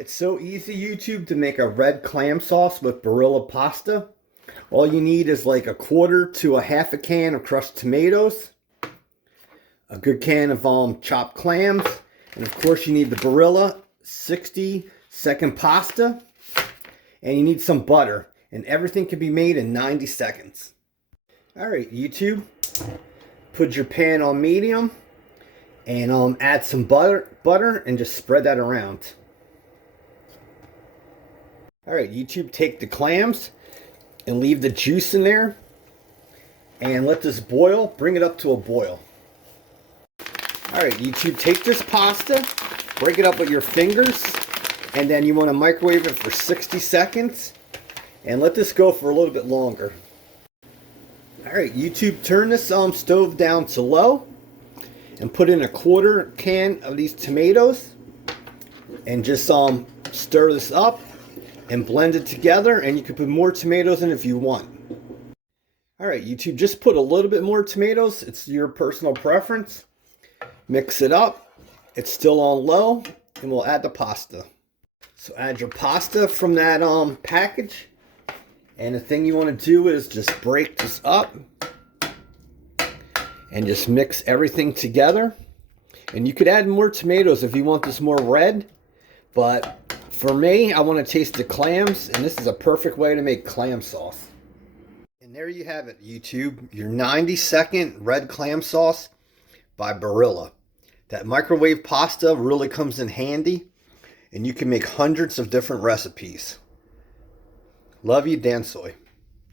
It's so easy, YouTube, to make a red clam sauce with Barilla pasta. All you need is like a quarter to a half a can of crushed tomatoes, a good can of chopped clams, and of course you need the Barilla 60-second pasta, and you need some butter, and everything can be made in 90 seconds. Alright, YouTube, put your pan on medium, and add some butter and just spread that around. Alright, YouTube, take the clams and leave the juice in there and let this boil. Bring it up to a boil. Alright, YouTube, take this pasta, break it up with your fingers, and then you want to microwave it for 60 seconds and let this go for a little bit longer. Alright, YouTube, turn this stove down to low and put in a quarter can of these tomatoes and just stir this up and blend it together, and you can put more tomatoes in if you want. Alright, YouTube, just put a little bit more tomatoes. It's your personal preference. Mix it up. It's still on low, and we'll add the pasta. So add your pasta from that package, and the thing you want to do is just break this up and just mix everything together. And you could add more tomatoes if you want this more red, but for me, I want to taste the clams, and this is a perfect way to make clam sauce. And there you have it, YouTube, your 90-second red clam sauce by Barilla. That microwave pasta really comes in handy, and you can make hundreds of different recipes. Love you, Dan Soy.